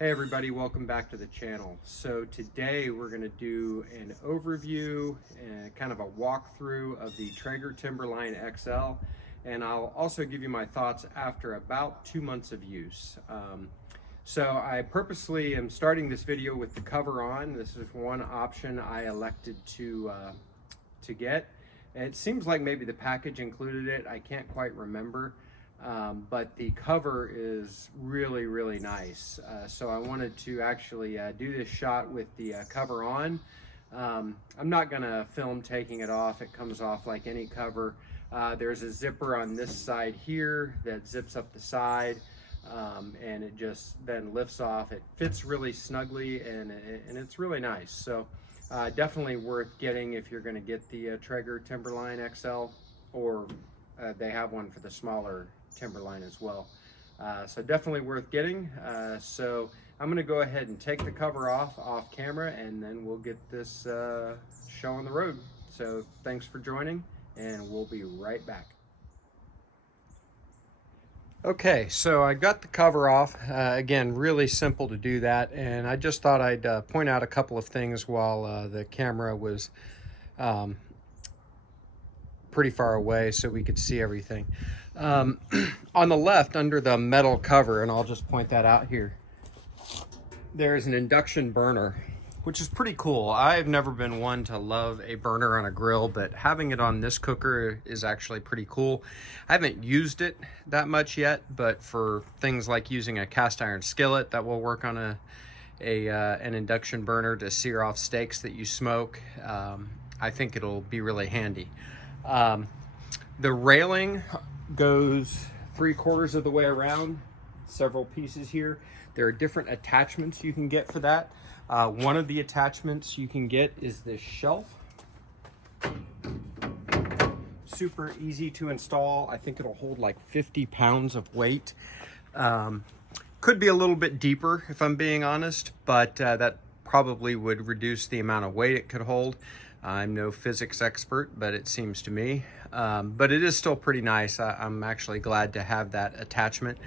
Hey everybody, welcome back to the channel. So today we're going to do an overview and kind of a walkthrough of the Traeger Timberline XL, and I'll also give you my thoughts after about 2 months of use. So I purposely am starting this video with the cover on. This is one option I elected to get. It seems like maybe the package included it. I can't quite remember. But the cover is really nice. So I wanted to actually do this shot with the cover on. I'm not gonna film taking it off. It comes off like any cover. There's a zipper on this side here that zips up the side, and it just then lifts off. It fits really snugly, and it's really nice. So definitely worth getting if you're gonna get the Traeger Timberline XL, or they have one for the smaller Timberline as well. So definitely worth getting. So I'm going to go ahead and take the cover off camera, and then we'll get this show on the road. So thanks for joining, and we'll be right back. Okay, so I got the cover off. Again, really simple to do that, and I just thought I'd point out a couple of things while the camera was pretty far away so we could see everything. On the left, under the metal cover, and I'll just point that out here, there's an induction burner, which is pretty cool. I've never been one to love a burner on a grill, but having it on this cooker is actually pretty cool. I haven't used it that much yet, but for things like using a cast iron skillet, that will work on an induction burner to sear off steaks that you smoke. I think it'll be really handy. The railing goes 3/4 of the way around, several pieces here. There are different attachments you can get for that. One of the attachments you can get is this shelf. Super easy to install. I think it'll hold like 50 pounds of weight. Could be a little bit deeper if I'm being honest, but that probably would reduce the amount of weight it could hold. I'm no physics expert, but it seems to me. But it is still pretty nice. I'm actually glad to have that attachment.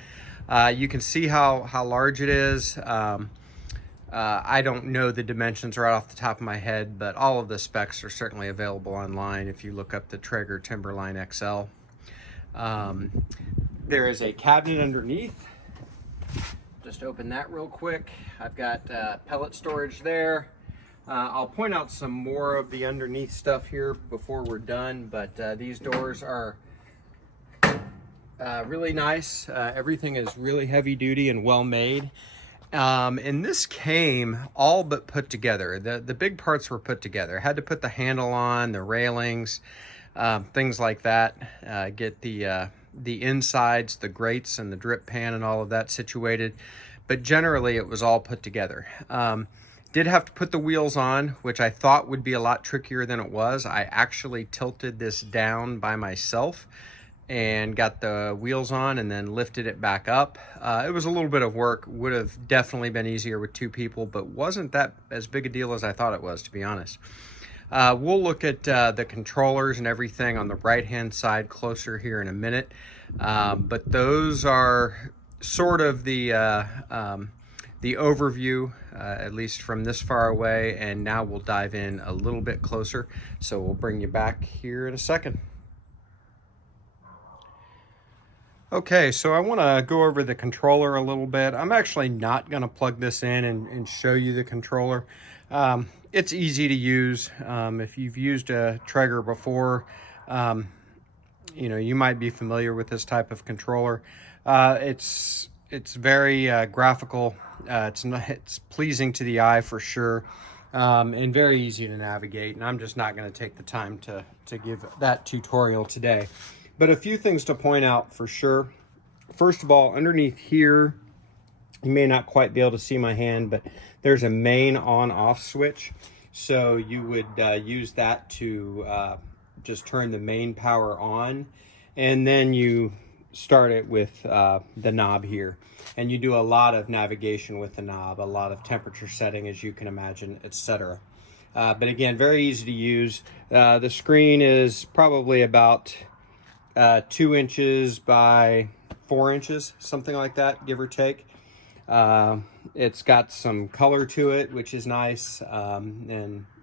You can see how large it is. I don't know the dimensions right off the top of my head, but all of the specs are certainly available online if you look up the Traeger Timberline XL. There is a cabinet underneath. Just open that real quick. I've got pellet storage there. I'll point out some more of the underneath stuff here before we're done, but these doors are really nice. Everything is really heavy duty and well made. And this came all but put together. The big parts were put together. Had to put the handle on, the railings, things like that. Get the insides, the grates and the drip pan and all of that situated. But generally it was all put together. Did have to put the wheels on, which I thought would be a lot trickier than it was. I actually tilted this down by myself and got the wheels on and then lifted it back up. It was a little bit of work. Would have definitely been easier with 2 people, but wasn't that as big a deal as I thought it was, to be honest. We'll look at the controllers and everything on the right-hand side closer here in a minute. But those are sort of the overview, at least from this far away, and now we'll dive in a little bit closer. So we'll bring you back here in a second. Okay, so I want to go over the controller a little bit. I'm actually not going to plug this in and show you the controller. It's easy to use. If you've used a Traeger before, you know, you might be familiar with this type of controller. It's very graphical. It's pleasing to the eye for sure, and very easy to navigate. And I'm just not going to take the time to give that tutorial today. But a few things to point out for sure. First of all, underneath here, you may not quite be able to see my hand, but there's a main on-off switch. So you would use that to just turn the main power on, and then you start it with the knob here. And you do a lot of navigation with the knob, a lot of temperature setting, as you can imagine, etc. But again, very easy to use. The screen is probably about 2 inches by 4 inches, something like that, give or take. It's got some color to it, which is nice,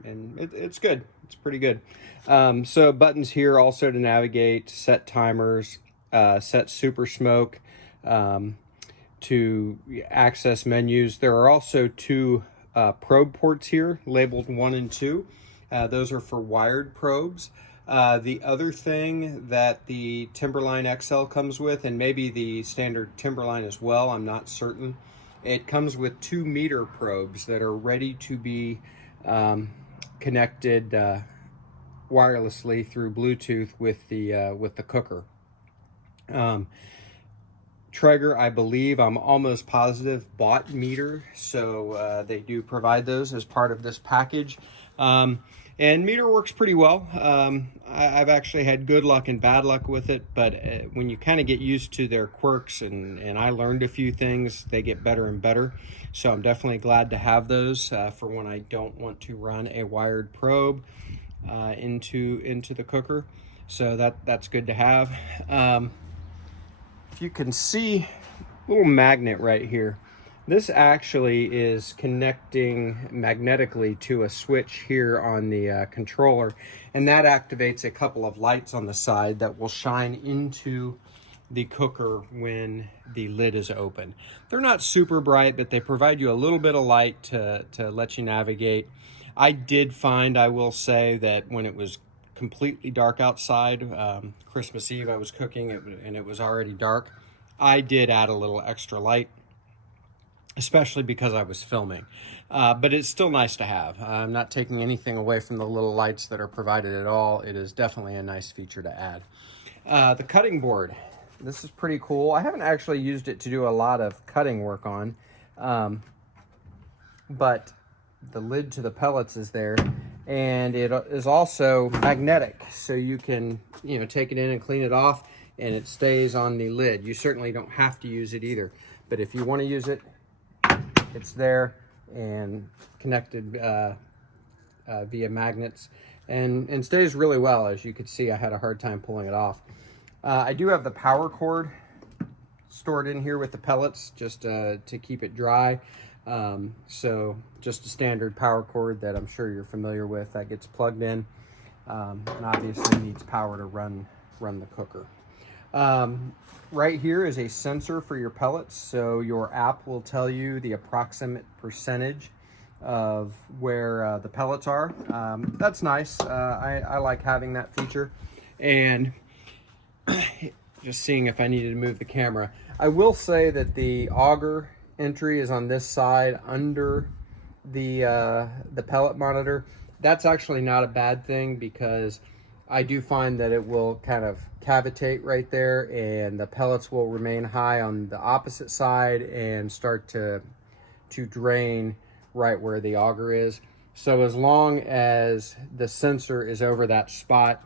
it's good. It's pretty good. So buttons here also to navigate, set timers, set super smoke, to access menus. There are also two probe ports here, labeled 1 and 2. Those are for wired probes. The other thing that the Timberline XL comes with, and maybe the standard Timberline as well, I'm not certain, it comes with 2 meter probes that are ready to be connected wirelessly through Bluetooth with the cooker. Traeger, I believe, I'm almost positive, bought meter, so they do provide those as part of this package. And meter works pretty well. I've actually had good luck and bad luck with it, but when you kind of get used to their quirks, and I learned a few things, they get better and better. So I'm definitely glad to have those for when I don't want to run a wired probe into the cooker. So that's good to have. If you can see a little magnet right here, this actually is connecting magnetically to a switch here on the controller, and that activates a couple of lights on the side that will shine into the cooker when the lid is open. They're not super bright, but they provide you a little bit of light to let you navigate. I did find, I will say, that when it was completely dark outside, Christmas Eve I was cooking and it was already dark, I did add a little extra light, especially because I was filming. But it's still nice to have. I'm not taking anything away from the little lights that are provided at all. It is definitely a nice feature to add. The cutting board. This is pretty cool. I haven't actually used it to do a lot of cutting work on, but the lid to the pellets is there, and it is also magnetic, so you can take it in and clean it off, and it stays on the lid. You certainly don't have to use it either, but if you want to use it, it's there and connected via magnets, and stays really well. As you could see, I had a hard time pulling it off. I do have the power cord stored in here with the pellets just to keep it dry. So just a standard power cord that I'm sure you're familiar with that gets plugged in, and obviously needs power to run the cooker. Right here is a sensor for your pellets, so your app will tell you the approximate percentage of where the pellets are. That's nice. I like having that feature. And just seeing if I needed to move the camera. I will say that the auger entry is on this side under the pellet monitor. That's actually not a bad thing, because I do find that it will kind of cavitate right there, and the pellets will remain high on the opposite side and start to drain right where the auger is. So as long as the sensor is over that spot,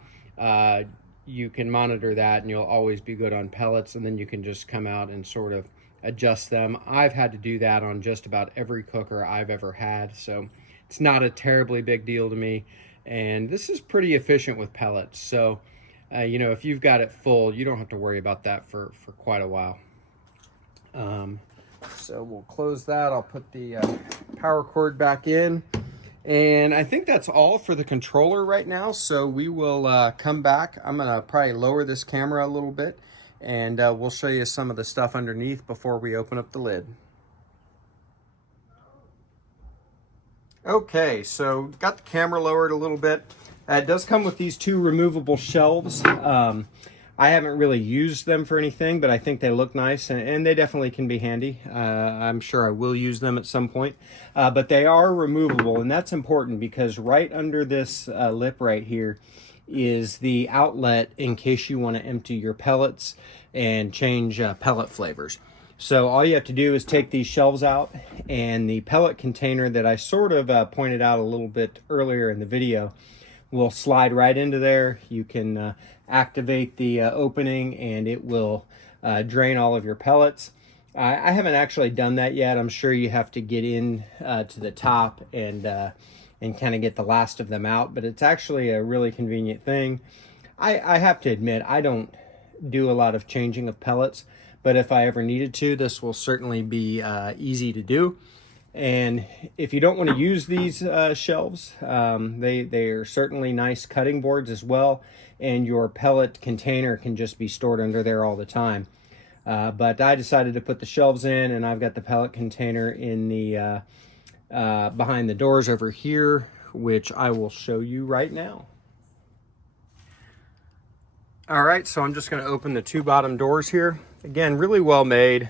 you can monitor that and you'll always be good on pellets, and then you can just come out and sort of adjust them. I've had to do that on just about every cooker I've ever had, so it's not a terribly big deal to me. And this is pretty efficient with pellets, so if you've got it full, you don't have to worry about that for quite a while. So we'll close that. I'll put the power cord back in. And I think that's all for the controller right now, so we will come back. I'm gonna probably lower this camera a little bit, and we'll show you some of the stuff underneath before we open up the lid. Okay, so got the camera lowered a little bit. It does come with these 2 removable shelves. I haven't really used them for anything, but I think they look nice, and they definitely can be handy. I'm sure I will use them at some point, but they are removable, and that's important because right under this lip right here is the outlet in case you want to empty your pellets and change pellet flavors. So all you have to do is take these shelves out, and the pellet container that I sort of pointed out a little bit earlier in the video will slide right into there. You can activate the opening, and it will drain all of your pellets. I haven't actually done that yet. I'm sure you have to get in to the top and kind of get the last of them out, but it's actually a really convenient thing. I have to admit, I don't do a lot of changing of pellets, but if I ever needed to, this will certainly be easy to do. And if you don't want to use these shelves, they are certainly nice cutting boards as well, and your pellet container can just be stored under there all the time. But I decided to put the shelves in, and I've got the pellet container in the behind the doors over here, which I will show you right now. All right, so I'm just going to open the two bottom doors here. Again, really well made,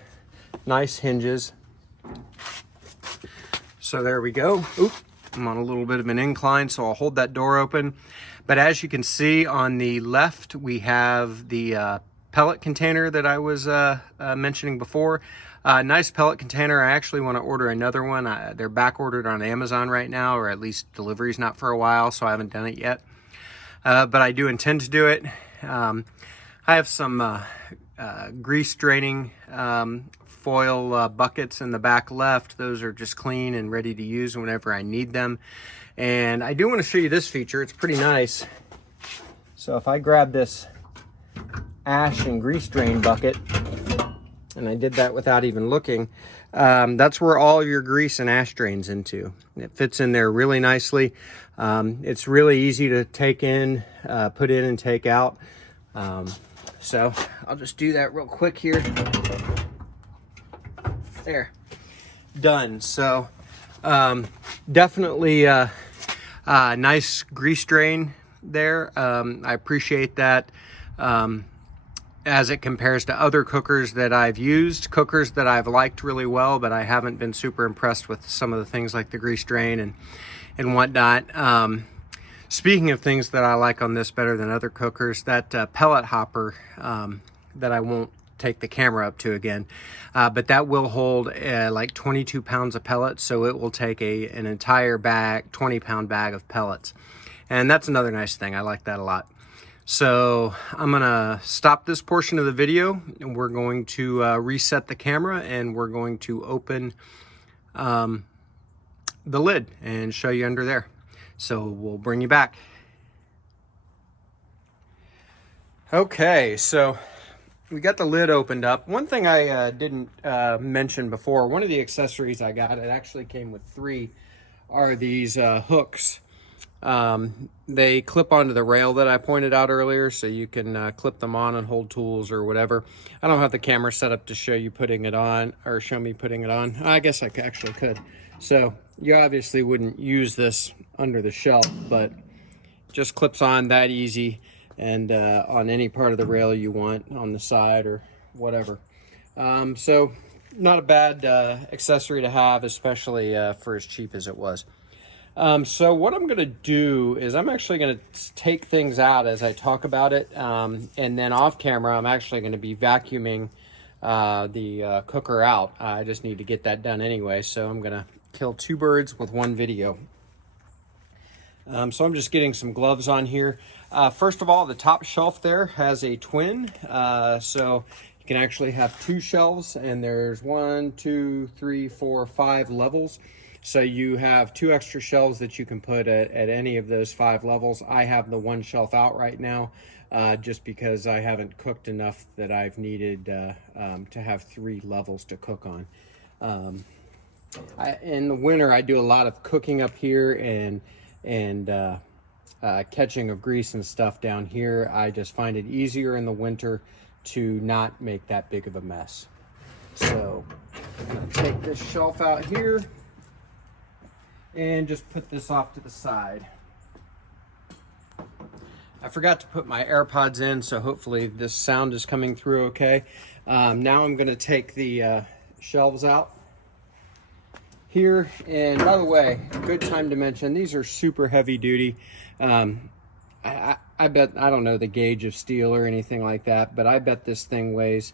nice hinges. So there we go. Oop, I'm on a little bit of an incline, so I'll hold that door open. But as you can see on the left, we have the pellet container that I was mentioning before. Nice pellet container. I actually want to order another one. They're back ordered on Amazon right now, or at least delivery's not for a while, so I haven't done it yet. But I do intend to do it. I have some grease draining foil buckets in the back left. Those are just clean and ready to use whenever I need them. And I do want to show you this feature. It's pretty nice. So if I grab this ash and grease drain bucket, and I did that without even looking, that's where all your grease and ash drains into. It fits in there really nicely. It's really easy to take in, put in and take out. So I'll just do that real quick here. There, done. So definitely nice grease drain there. I appreciate that. As it compares to other cookers that I've used, cookers that I've liked really well, but I haven't been super impressed with some of the things like the grease drain and whatnot. Speaking of things that I like on this better than other cookers, that pellet hopper that I won't take the camera up to again, but that will hold like 22 pounds of pellets, so it will take an entire bag, 20-pound bag of pellets. And that's another nice thing. I like that a lot. So I'm gonna stop this portion of the video, and we're going to reset the camera, and we're going to open the lid and show you under there. So we'll bring you back. Okay, so we got the lid opened up. One thing I didn't mention before, one of the accessories I got, it actually came with 3, are these hooks. They clip onto the rail that I pointed out earlier, so you can clip them on and hold tools or whatever. I don't have the camera set up to show you putting it on, or show me putting it on. I guess I actually could. So you obviously wouldn't use this under the shelf, but just clips on that easy, and on any part of the rail you want, on the side or whatever. So not a bad accessory to have, especially for as cheap as it was. So what I'm going to do is I'm actually going to take things out as I talk about it, and then off camera I'm actually going to be vacuuming the cooker out. I just need to get that done anyway, so I'm going to kill 2 birds with 1 video. So I'm just getting some gloves on here. First of all, the top shelf there has a twin, so you can actually have 2 shelves, and there's 1, 2, 3, 4, 5 levels. So you have 2 extra shelves that you can put at any of those 5 levels. I have the 1 shelf out right now, just because I haven't cooked enough that I've needed to have 3 levels to cook on. In the winter, I do a lot of cooking up here and catching of grease and stuff down here. I just find it easier in the winter to not make that big of a mess. So I'm going to take this shelf out here and just put this off to the side. I forgot to put my AirPods in, so hopefully this sound is coming through okay. Now I'm going to take the shelves out here. And by the way, a good time to mention, these are super heavy duty. I bet, I don't know the gauge of steel or anything like that, but I bet this thing weighs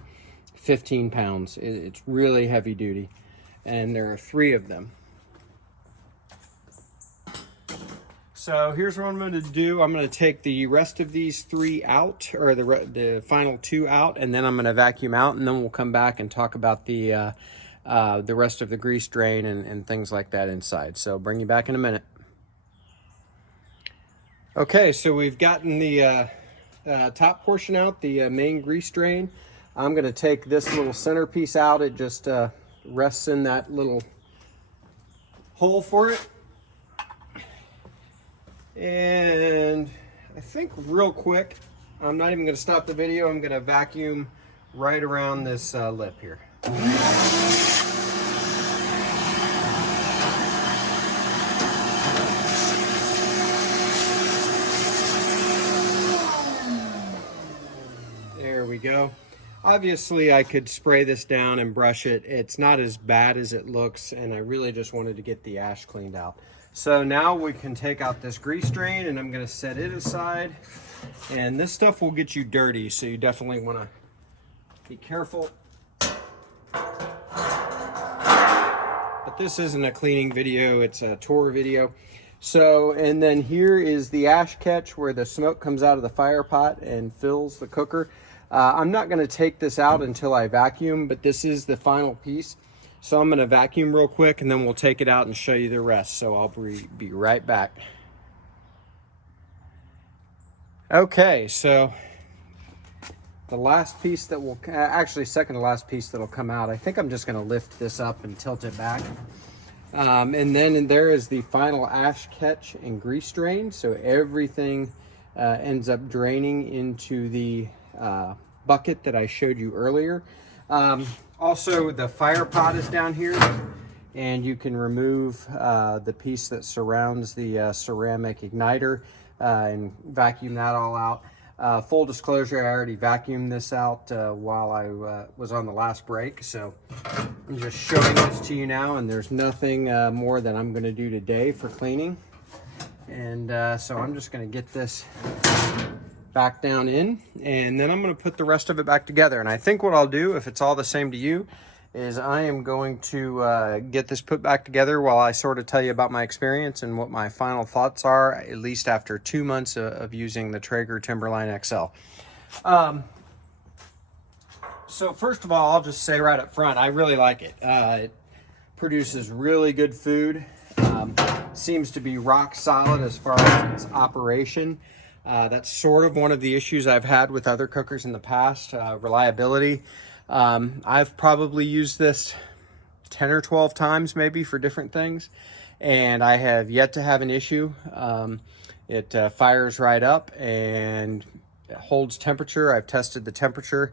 15 pounds. It's really heavy duty, and there are 3 of them. So here's what I'm going to do. I'm going to take the rest of these 3 out, or the final 2 out, and then I'm going to vacuum out, and then we'll come back and talk about the rest of the grease drain and things like that inside. So bring you back in a minute. Okay, so we've gotten the top portion out, the main grease drain. I'm gonna take this little centerpiece out. It just rests in that little hole for it. And I think real quick, I'm not even gonna stop the video, I'm gonna vacuum right around this lip here. There we go. Obviously I could spray this down and brush it. It's not as bad as it looks, and I really just wanted to get the ash cleaned out. So now we can take out this grease drain, and I'm gonna set it aside. And this stuff will get you dirty, so you definitely wanna be careful. But this isn't a cleaning video, it's a tour video. So, and then here is the ash catch where the smoke comes out of the fire pot and fills the cooker. I'm not gonna take this out until I vacuum, but this is the final piece. So I'm gonna vacuum real quick, and then we'll take it out and show you the rest. So I'll be right back. Okay, so the last piece that will, actually second to last piece that'll come out, I think I'm just gonna lift this up and tilt it back. And then there is the final ash catch and grease drain. So everything ends up draining into the bucket that I showed you earlier. Also, the fire pot is down here, and you can remove the piece that surrounds the ceramic igniter and vacuum that all out. Full disclosure, I already vacuumed this out while I was on the last break, so I'm just showing this to you now, and there's nothing more that I'm going to do today for cleaning. And so I'm just going to get this back down in, and then I'm going to put the rest of it back together. And I think what I'll do, if it's all the same to you, is I am going to get this put back together while I sort of tell you about my experience and what my final thoughts are, at least after 2 months of using the Traeger Timberline XL. So first of all, I'll just say right up front, I really like it. It produces really good food. Seems to be rock solid as far as its operation. That's sort of one of the issues I've had with other cookers in the past, reliability. I've probably used this 10 or 12 times maybe for different things, and I have yet to have an issue. It fires right up and holds temperature. I've tested the temperature.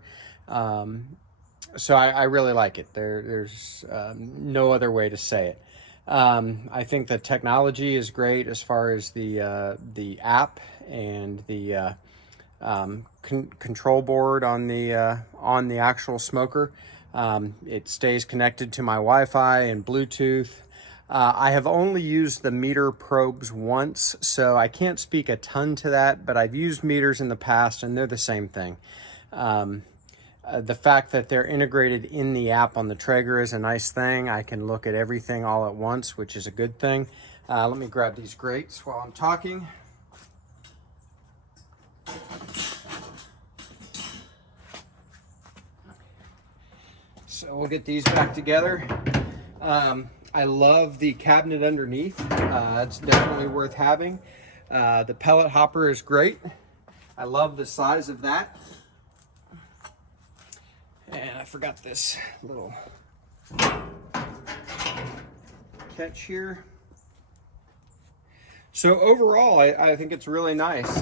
So I really like it. There's no other way to say it. I think the technology is great as far as the app and the control board on the actual smoker. It stays connected to my Wi-Fi and Bluetooth. I have only used the meter probes once, so I can't speak a ton to that, but I've used meters in the past, and they're the same thing. The fact that they're integrated in the app on the Traeger is a nice thing. I can look at everything all at once, which is a good thing. Let me grab these grates while I'm talking. So we'll get these back together. I love the cabinet underneath. It's definitely worth having. The pellet hopper is great. I love the size of that. And I forgot this little catch here. So overall, I think it's really nice.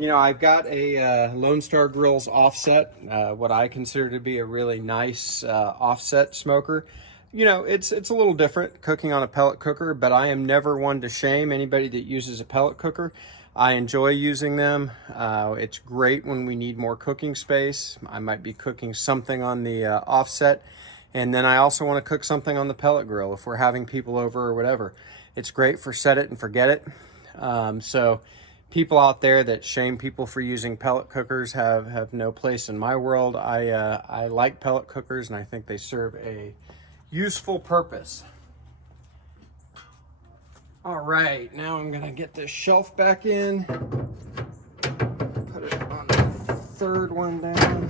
You know, I've got a Lone Star Grill's offset, what I consider to be a really nice offset smoker. You know, it's a little different cooking on a pellet cooker, but I am never one to shame anybody that uses a pellet cooker. I enjoy using them. It's great when we need more cooking space. I might be cooking something on the offset, and then I also want to cook something on the pellet grill if we're having people over or whatever. It's great for set it and forget it. So people out there that shame people for using pellet cookers have no place in my world. I like pellet cookers, and I think they serve a useful purpose. All right, now I'm gonna get this shelf back in. Put it on the third one down.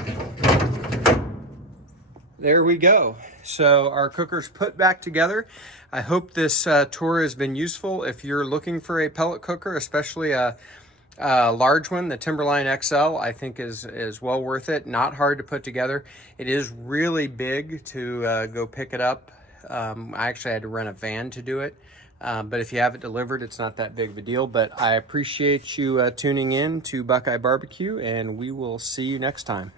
There we go. So our cooker's put back together. I hope this tour has been useful. If you're looking for a pellet cooker, especially a large one, the Timberline XL, I think is well worth it. Not hard to put together. It is really big to go pick it up. I actually had to rent a van to do it. But if you have it delivered, it's not that big of a deal. But I appreciate you tuning in to BuQeye Barbecue, and we will see you next time.